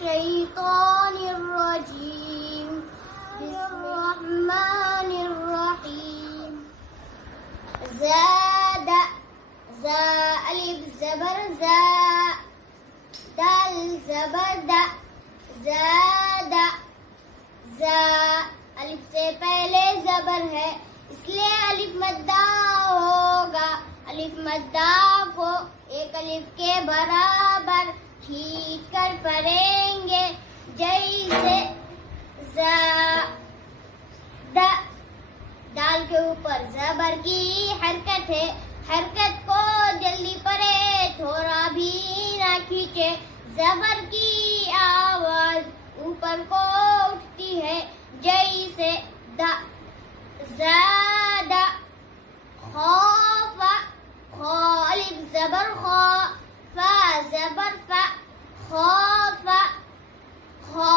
الشيطان الرجيم بسم الرحمن الرحيم زاد زا الف زبر زا دال زبر دا زاد زا الف سے پہلے زبر ہے اس لیے الف مدہ ہوگا. الف مدہ کو ایک الف کے برابر کھینچ کر پڑھیں گے جیسے زا دال کے اوپر زبر کی حرکت ہے. حرکت کو جلدی پڑھے تھوڑا بھی نہ کھینچے. زبر کی آواز اوپر کو اٹھتی ہے جیسے دا زاد خوف خو الف زبر خو فا زبر فا خوف خو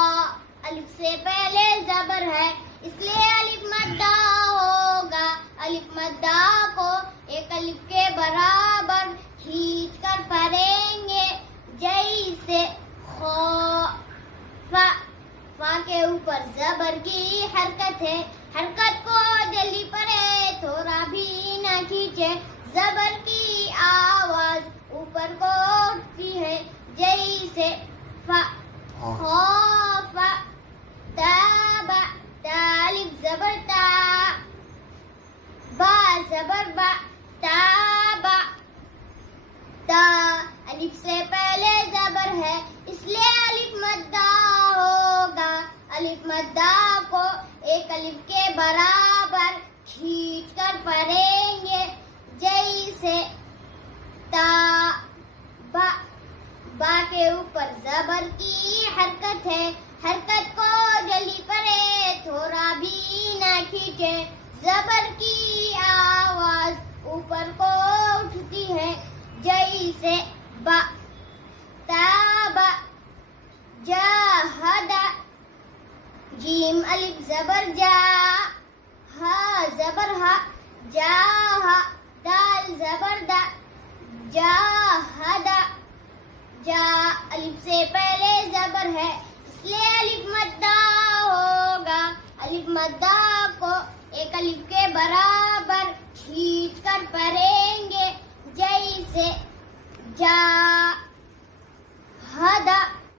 الف سے پہلے زبر ہے اس لیے الف مدہ ہوگا. الف مدہ کو ایک الف کے برابر کھینچ کر پڑھیں گے جیسے خوف. فا کے اوپر زبر کی حرکت ہے. حرکت کو جلدی پڑھے تھوڑا بھی نہ کھینچے. زبر کی آواز اوپر کو اٹھتی ہے جیسے فا خوف تاب الف زبر تا با زبر با تابا تا الف سے پہلے زبر ہے اس لیے الف مدہ ہوگا. الف مدہ کو ایک الف کے برابر کھینچ کر پڑھیں گے جیسے تا با. با کے اوپر زبر کی حرکت ہے. حرکت کو جلدی پڑھے تھوڑا بھی نہ کھینچے. زبر کی آواز اوپر کو اٹھتی ہے جیسے با تابا جاہد. جیم الف زبر جا ہا زبر ہا جاہا دال زبر دا جاہد. جا الف سے پہلے زبر ہے اس لیے الف مدہ ہوگا. الف مدہ کو ایک الف کے برابر کھینچ کر پڑھیں گے جیسے جا